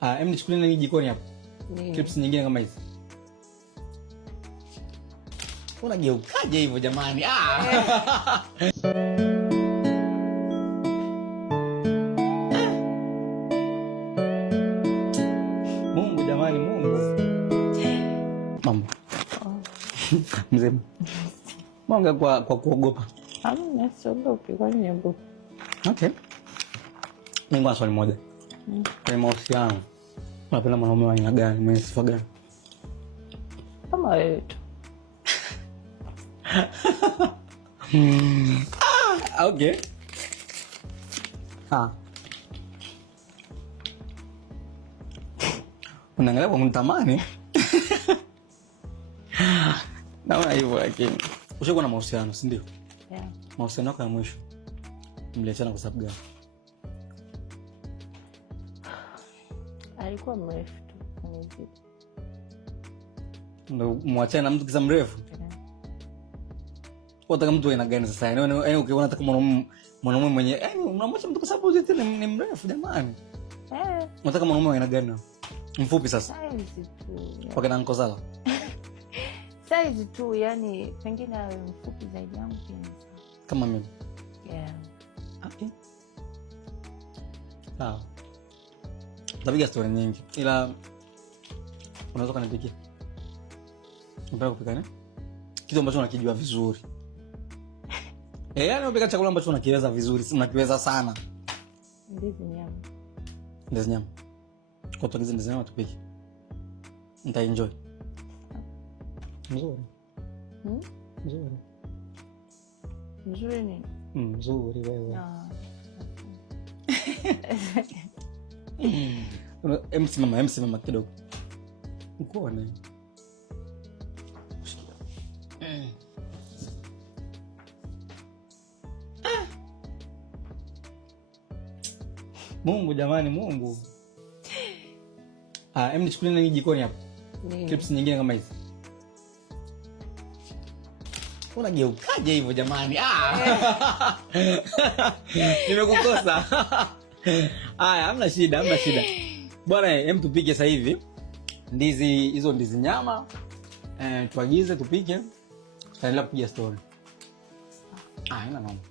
Hem nichukulie nini jikoni hapo? Clips nyingine kama hizi. Unageukaje hivyo jamani? Mungu jamani, Mungu. Mambo. Mzee. Mwanga kwa kuogopa. Hamna, siogopi, kwa nini niogope? Okay. Mimi ngwa swali moja. Kwenye mahusiano, unapenda mwanaume wa aina gani? Mwenye sifa gani? Kama wewe tu. Okay. Unaangalia kwa mtamani? Naona hivyo lakini. Ushakuwa na mahusiano, si ndio? Yeah. Mahusiano yako ya mwisho mliachana kwa sababu gani? Alikuwa mrefu tu kwenye vipi. Ndio muachane na mtu kisa mrefu? Yeah. Unataka mtu aina gani sasa? Yaani ukiona unataka mwanamume mwenye yaani unamwacha mtu kwa sababu yote ni mrefu jamani. Unataka mwanamume wa aina gani? Mfupi sasa? Size tu. Paka na nkozala. Size tu, yani pengine awe mfupi zaidi yangu pia. Kama mimi. Yeah. Okay. Sawa. Napiga story nyingi. Ila unaweza kunipikia? Unataka kupika nini? Kitu ambacho unakijua vizuri. Yaani unapika chakula ambacho unakiweza vizuri, si unakiweza sana. Ndizi nyama. Ndizi nyama. Kwa tuagize ndizi nyama tupike. Nitaenjoy. Mzuri. Mzuri. Mzuri nini? Mzuri wewe. Simama kidogo. Ukoone. Mungu jamani, Mungu. Hem nichukulie nini jikoni hapo? Clips nyingine kama hizi. Unageukaje hivyo jamani? Nimekukosa. Haya, hamna shida. Bwana, hem tupike sasa hivi. Hizo ndizi nyama. Tuagize tupike. Tutaendelea kupiga story. Ina mambo.